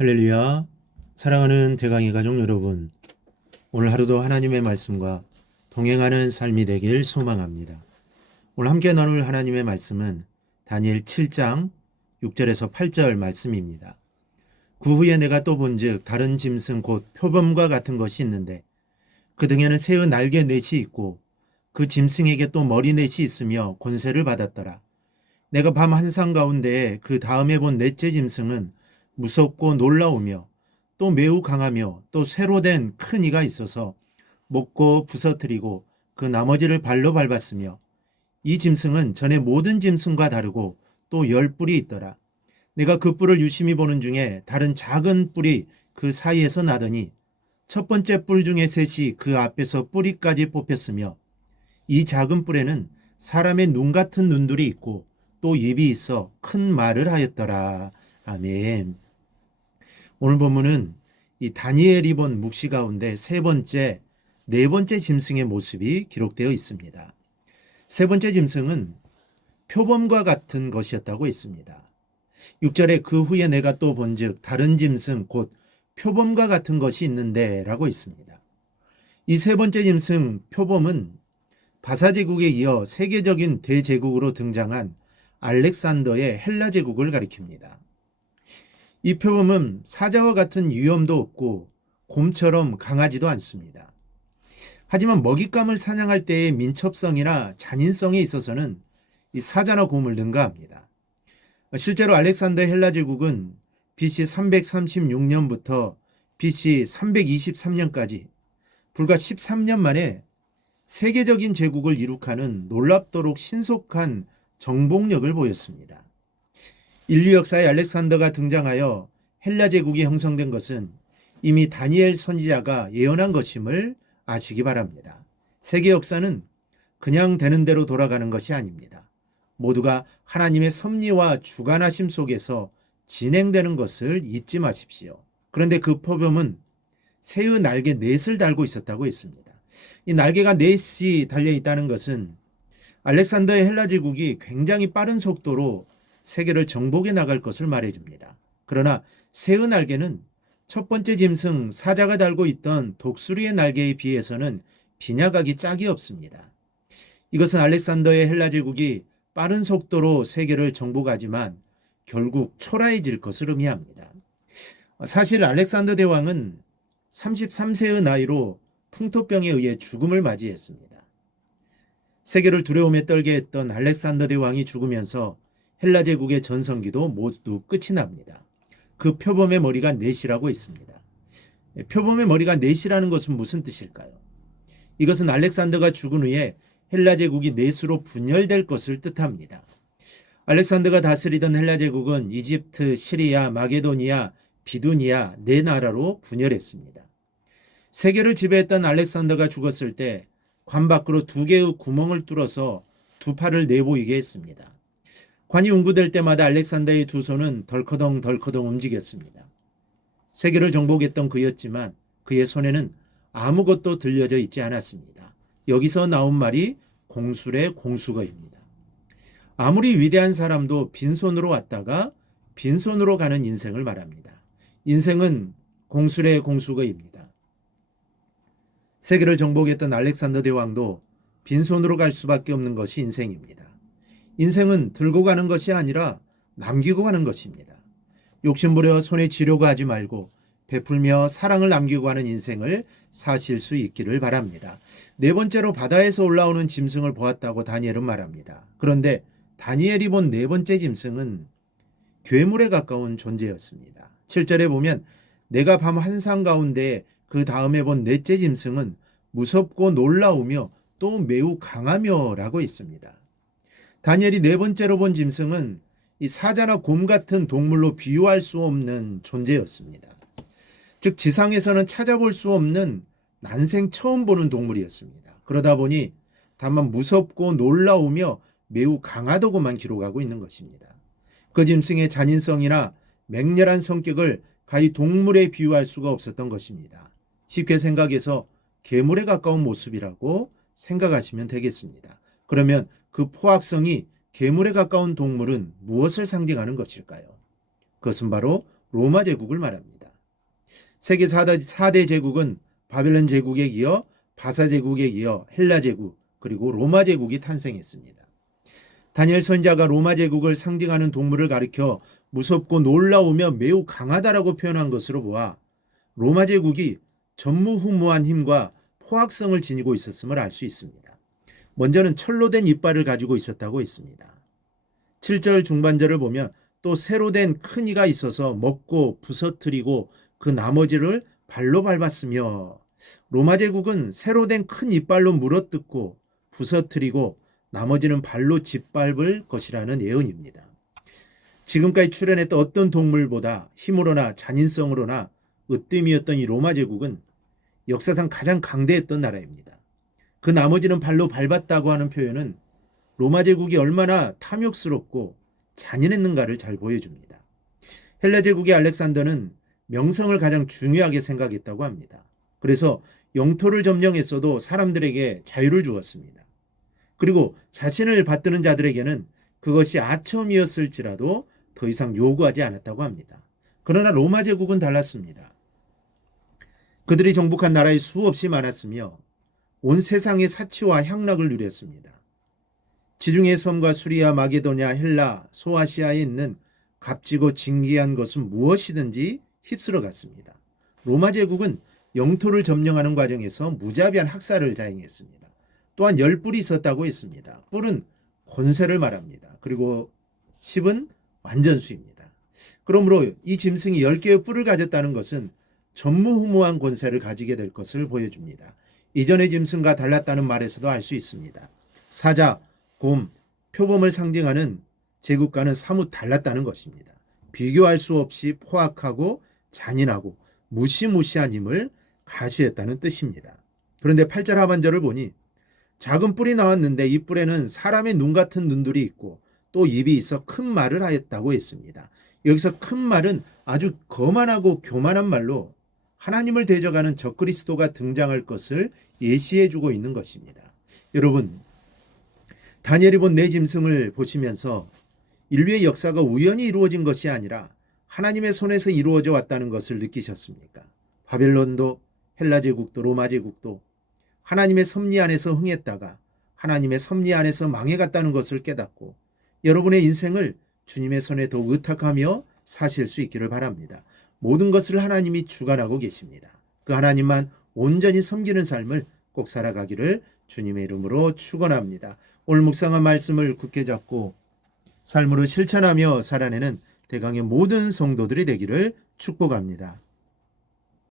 할렐루야. 사랑하는 대강의 가족 여러분, 오늘 하루도 하나님의 말씀과 동행하는 삶이 되길 소망합니다. 오늘 함께 나눌 하나님의 말씀은 다니엘 7장 6절에서 8절 말씀입니다. 그 후에 내가 또 본즉 다른 짐승 곧 표범과 같은 것이 있는데 그 등에는 새의 날개 넷이 있고 그 짐승에게 또 머리 넷이 있으며 권세를 받았더라. 내가 밤 한상 가운데에 그 다음에 본 넷째 짐승은 무섭고 놀라우며 또 매우 강하며 또 새로 된 큰 이가 있어서 먹고 부서뜨리고 그 나머지를 발로 밟았으며 이 짐승은 전에 모든 짐승과 다르고 또 10뿔이 있더라. 내가 그 뿔을 유심히 보는 중에 다른 작은 뿔이 그 사이에서 나더니 첫 번째 뿔 중에 셋이 그 앞에서 뿌리까지 뽑혔으며 이 작은 뿔에는 사람의 눈 같은 눈들이 있고 또 입이 있어 큰 말을 하였더라. 아멘. 오늘 본문은 이 다니엘이 본 묵시 가운데 네 번째 짐승의 모습이 기록되어 있습니다. 세 번째 짐승은 표범과 같은 것이었다고 했습니다. 6절에 그 후에 내가 또 본즉 다른 짐승 곧 표범과 같은 것이 있는데 라고 있습니다. 이 세 번째 짐승 표범은 바사제국에 이어 세계적인 대제국으로 등장한 알렉산더의 헬라 제국을 가리킵니다. 이 표범은 사자와 같은 위험도 없고 곰처럼 강하지도 않습니다. 하지만 먹잇감을 사냥할 때의 민첩성이나 잔인성에 있어서는 이 사자나 곰을 능가합니다. 실제로 알렉산더 헬라 제국은 BC 336년부터 BC 323년까지 불과 13년 만에 세계적인 제국을 이룩하는 놀랍도록 신속한 정복력을 보였습니다. 인류 역사에 알렉산더가 등장하여 헬라 제국이 형성된 것은 이미 다니엘 선지자가 예언한 것임을 아시기 바랍니다. 세계 역사는 그냥 되는 대로 돌아가는 것이 아닙니다. 모두가 하나님의 섭리와 주관하심 속에서 진행되는 것을 잊지 마십시오. 그런데 그 표범은 새의 날개 넷을 달고 있었다고 했습니다. 이 날개가 넷이 달려 있다는 것은 알렉산더의 헬라 제국이 굉장히 빠른 속도로 세계를 정복해 나갈 것을 말해줍니다. 그러나 새의 날개는 첫 번째 짐승 사자가 달고 있던 독수리의 날개에 비해서는 빈약하기 짝이 없습니다. 이것은 알렉산더의 헬라 제국이 빠른 속도로 세계를 정복하지만 결국 초라해질 것을 의미합니다. 사실 알렉산더 대왕은 33세의 나이로 풍토병에 의해 죽음을 맞이했습니다. 세계를 두려움에 떨게 했던 알렉산더 대왕이 죽으면서 헬라 제국의 전성기도 모두 끝이 납니다. 그 표범의 머리가 넷이라고 있습니다. 표범의 머리가 넷이라는 것은 무슨 뜻일까요? 이것은 알렉산더가 죽은 후에 헬라 제국이 넷으로 분열될 것을 뜻합니다. 알렉산더가 다스리던 헬라 제국은 이집트, 시리아, 마게도니아, 비두니아 네 나라로 분열했습니다. 세계를 지배했던 알렉산더가 죽었을 때 관 밖으로 두 개의 구멍을 뚫어서 두 팔을 내보이게 했습니다. 관이 운구될 때마다 알렉산더의 두 손은 덜커덩 움직였습니다. 세계를 정복했던 그였지만 그의 손에는 아무것도 들려져 있지 않았습니다. 여기서 나온 말이 공술의 공수거입니다. 아무리 위대한 사람도 빈손으로 왔다가 빈손으로 가는 인생을 말합니다. 인생은 공술의 공수거입니다. 세계를 정복했던 알렉산더 대왕도 빈손으로 갈 수밖에 없는 것이 인생입니다. 인생은 들고 가는 것이 아니라 남기고 가는 것입니다. 욕심부려 손에 쥐려고 하지 말고 베풀며 사랑을 남기고 하는 인생을 사실 수 있기를 바랍니다. 네 번째로 바다에서 올라오는 짐승을 보았다고 다니엘은 말합니다. 그런데 다니엘이 본 네 번째 짐승은 괴물에 가까운 존재였습니다. 7절에 보면 내가 밤 한상 가운데 그 다음에 본 넷째 짐승은 무섭고 놀라우며 또 매우 강하며 라고 있습니다. 다니엘이 네 번째로 본 짐승은 이 사자나 곰 같은 동물로 비유할 수 없는 존재였습니다. 즉 지상에서는 찾아볼 수 없는 난생 처음 보는 동물이었습니다. 그러다 보니 다만 무섭고 놀라우며 매우 강하다고만 기록하고 있는 것입니다. 그 짐승의 잔인성이나 맹렬한 성격을 가히 동물에 비유할 수가 없었던 것입니다. 쉽게 생각해서 괴물에 가까운 모습이라고 생각하시면 되겠습니다. 그러면 그 포악성이 괴물에 가까운 동물은 무엇을 상징하는 것일까요? 그것은 바로 로마 제국을 말합니다. 세계 4대 제국은 바벨론 제국에 이어 바사 제국에 이어 헬라 제국 그리고 로마 제국이 탄생했습니다. 다니엘 선지자가 로마 제국을 상징하는 동물을 가리켜 무섭고 놀라우며 매우 강하다라고 표현한 것으로 보아 로마 제국이 전무후무한 힘과 포악성을 지니고 있었음을 알 수 있습니다. 먼저는 철로 된 이빨을 가지고 있었다고 했습니다. 7절 중반절을 보면 또 새로 된 큰 이가 있어서 먹고 부서뜨리고 그 나머지를 발로 밟았으며 로마 제국은 새로 된 큰 이빨로 물어뜯고 부서뜨리고 나머지는 발로 짓밟을 것이라는 예언입니다. 지금까지 출현했던 어떤 동물보다 힘으로나 잔인성으로나 으뜸이었던 이 로마 제국은 역사상 가장 강대했던 나라입니다. 그 나머지는 발로 밟았다고 하는 표현은 로마 제국이 얼마나 탐욕스럽고 잔인했는가를 잘 보여줍니다. 헬라 제국의 알렉산더는 명성을 가장 중요하게 생각했다고 합니다. 그래서 영토를 점령했어도 사람들에게 자유를 주었습니다. 그리고 자신을 받드는 자들에게는 그것이 아첨이었을지라도 더 이상 요구하지 않았다고 합니다. 그러나 로마 제국은 달랐습니다. 그들이 정복한 나라의 수없이 많았으며 온 세상의 사치와 향락을 누렸습니다. 지중해 섬과 수리아, 마게도냐, 헬라, 소아시아에 있는 값지고 진귀한 것은 무엇이든지 휩쓸어 갔습니다. 로마 제국은 영토를 점령하는 과정에서 무자비한 학살을 자행했습니다. 또한 10뿔이 있었다고 했습니다. 뿔은 권세를 말합니다. 그리고 10은 완전수입니다. 그러므로 이 짐승이 10개의 뿔을 가졌다는 것은 전무후무한 권세를 가지게 될 것을 보여줍니다. 이전의 짐승과 달랐다는 말에서도 알 수 있습니다. 사자, 곰, 표범을 상징하는 제국과는 사뭇 달랐다는 것입니다. 비교할 수 없이 포악하고 잔인하고 무시무시한 힘을 가시했다는 뜻입니다. 그런데 8절 하반절을 보니 작은 뿔이 나왔는데 이 뿔에는 사람의 눈 같은 눈들이 있고 또 입이 있어 큰 말을 하였다고 했습니다. 여기서 큰 말은 아주 거만하고 교만한 말로 하나님을 대적하는 적그리스도가 등장할 것을 예시해주고 있는 것입니다. 여러분, 다니엘이 본 네 짐승을 보시면서 인류의 역사가 우연히 이루어진 것이 아니라 하나님의 손에서 이루어져 왔다는 것을 느끼셨습니까? 바벨론도 헬라 제국도 로마 제국도 하나님의 섭리 안에서 흥했다가 하나님의 섭리 안에서 망해갔다는 것을 깨닫고 여러분의 인생을 주님의 손에 더욱 의탁하며 사실 수 있기를 바랍니다. 모든 것을 하나님이 주관하고 계십니다. 그 하나님만 온전히 섬기는 삶을 꼭 살아가기를 주님의 이름으로 축원합니다. 오늘 묵상한 말씀을 굳게 잡고 삶으로 실천하며 살아내는 대강의 모든 성도들이 되기를 축복합니다.